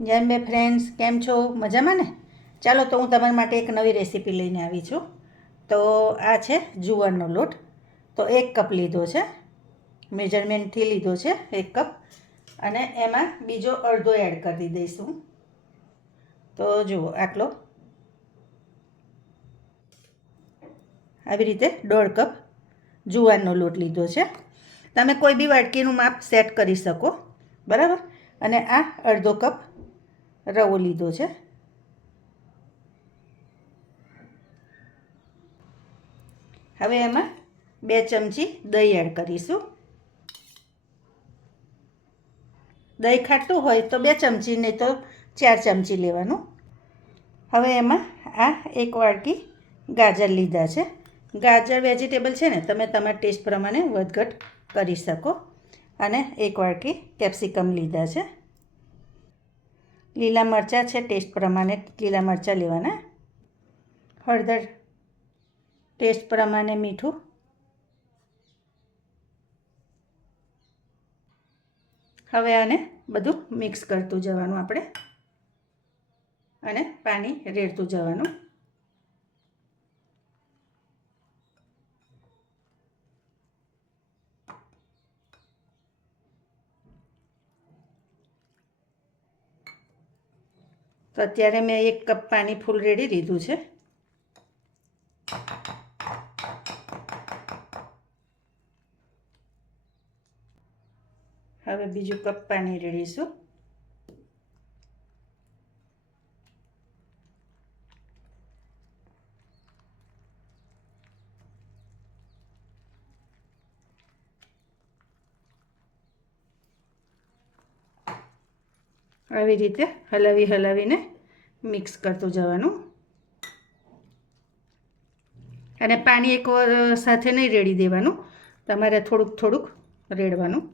જય બે ફ્રેન્ડ્સ, કેમ છો? મજામાં ને? ચાલો તો હું તમારા માટે એક નવી રેસીપી લઈને આવી છું. તો આ છે જુવારનો લોટ. તો 1 કપ લીધો છે, મેજરમેન્ટથી લીધો છે 1 કપ, અને એમાં બીજો અડધો એડ કરી દઈશું. તો જુઓ, આટલો આવી રીતે 1.5 કપ જુવારનો લોટ લીધો છે. તમે કોઈ બી વાટકીનું માપ સેટ કરી શકો, બરાબર. અને આ અડધો કપ રવો લીધો છે. હવે એમાં 2 ચમચી દહીં એડ કરીશું. દહીં ખાટું હોય તો 2 ચમચી, નહીં તો 4 ચમચી લેવાનું. હવે એમાં આ 1 વાટકી ગાજર લીધા છે. ગાજર વેજીટેબલ છે ને, તમે તમારા ટેસ્ટ પ્રમાણે વધઘટ કરી શકો. અને 1 વાટકી કેપ્સિકમ લીધા છે. લીલા મરચાં છે, ટેસ્ટ પ્રમાણે લીલા મરચાં લેવાના. હળદર ટેસ્ટ પ્રમાણે, મીઠું. હવે આને બધું મિક્સ કરતું જવાનું આપણે, અને પાણી રેડતું જવાનું. તો અત્યારે મેં 1 કપ પાણી ફૂલ રેડી દીધું છે. હવે બીજું કપ પાણી રેડીશું. આવી રીતે હલાવીને મિક્સ કરતું જવાનું. અને પાણી એક સાથે નહીં રેડી દેવાનું, તમારે થોડુંક રેડવાનું.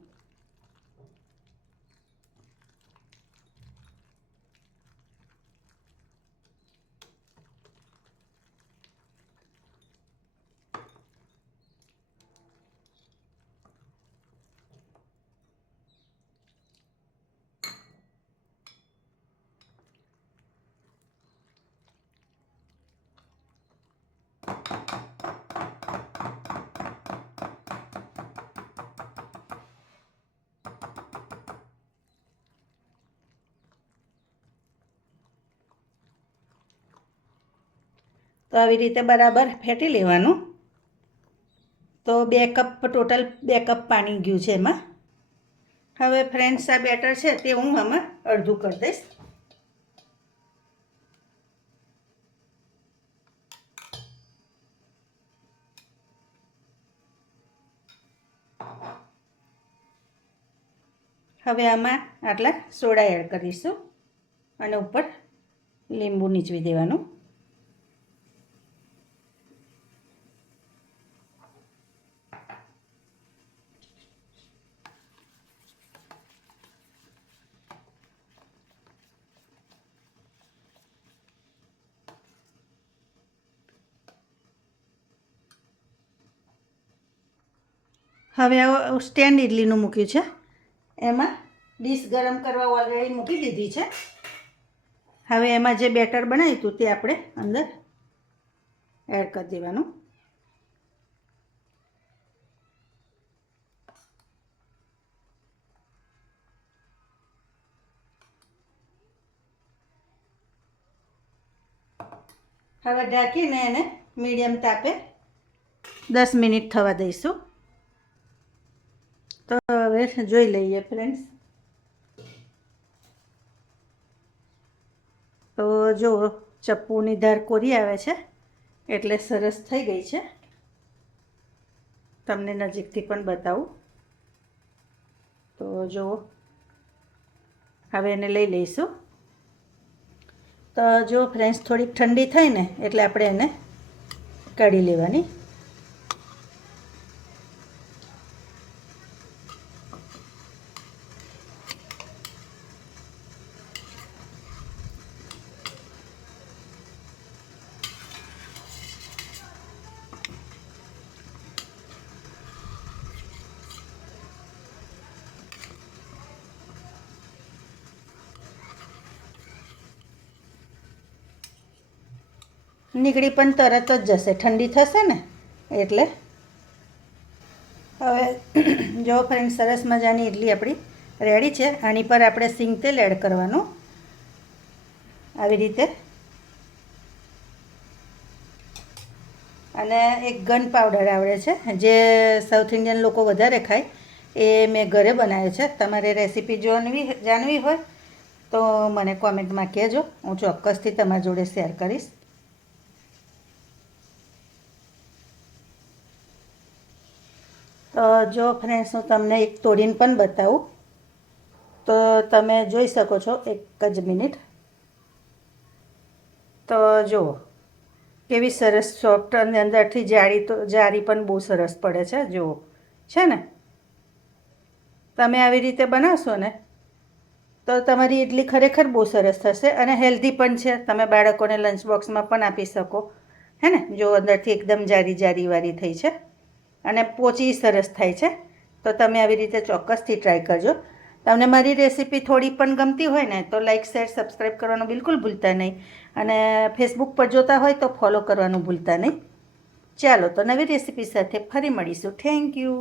તો આવી રીતે બરાબર ફેટી લેવાનું. તો 2 કપ ટોટલ 2 કપ પાણી ગયું છે એમાં. હવે ફ્રેન્ડ્સ, આ બેટર છે તે હું આમાં અડધું કરી દઈશ. હવે આમાં આટલા સોડા એડ કરીશું, અને ઉપર લીંબુ નીચવી દેવાનું. હવે સ્ટેન્ડ ઇડલીનું મૂક્યું છે, એમાં ડીશ ગરમ કરવા ઓલરેડી મૂકી દીધી છે. હવે એમાં જે બેટર બનાવ્યું હતું તે આપણે અંદર એડ કરી દેવાનું. હવે ઢાંકીને એને મીડિયમ તાપે 10 મિનિટ થવા દઈશું. તો હવે જોઈ લઈએ ફ્રેન્ડ્સ. તો જો ચપ્પુની ધાર કોરી આવે છે એટલે સરસ થઈ ગઈ છે. તમને નજીકથી પણ બતાવું. તો જુઓ, હવે એને લઈ લઈશું. તો જો ફ્રેન્ડ્સ, થોડીક ઠંડી થઈ ને એટલે આપણે એને કાઢી લેવાની. નીકળી પણ તરત જ જશે, ઠંડી થશે ને એટલે. હવે જો ફ્રેન્ડ, સરસ મજાની ઇડલી આપણી રેડી છે. આની પર આપણે સિંગ તેલ એડ કરવાનું આવી રીતે. અને એક ગન પાવડર આવડે છે, જે સાઉથ ઇન્ડિયન લોકો વધારે ખાય, એ મેં ઘરે બનાવ્યો છે. તમારે રેસીપી જાણવી હોય તો મને કોમેન્ટમાં કહેજો, હું ચોક્કસથી તમારી જોડે શેર કરીશ. તો જો ફ્રેન્ડ્સ, હું તમને એક તોડીને પણ બતાવું, તો તમે જોઈ શકો છો. એક જ મિનિટ. તો જુઓ કેવી સરસ સોફ્ટ, અને અંદરથી જાળી પણ બહુ સરસ પડે છે. જુઓ છે ને, તમે આવી રીતે બનાવશો ને તો તમારી ઇડલી ખરેખર બહુ સરસ થશે, અને હેલ્ધી પણ છે. તમે બાળકોને લંચ બોક્સમાં પણ આપી શકો, હે ને. જો અંદરથી એકદમ જારીવાળી થઈ છે, અને પોચી સરસ થાય છે. તો તમે આવી રીતે ચોક્કસથી ટ્રાય કરજો. તમને મારી રેસીપી થોડી પણ ગમતી હોય ને તો લાઇક, શેર, સબસ્ક્રાઈબ કરવાનું બિલકુલ ભૂલતા નહીં. અને ફેસબુક પર જોતા હોય તો ફોલો કરવાનું ભૂલતા નહીં. ચાલો, તો નવી રેસીપી સાથે ફરી મળીશું. Thank you.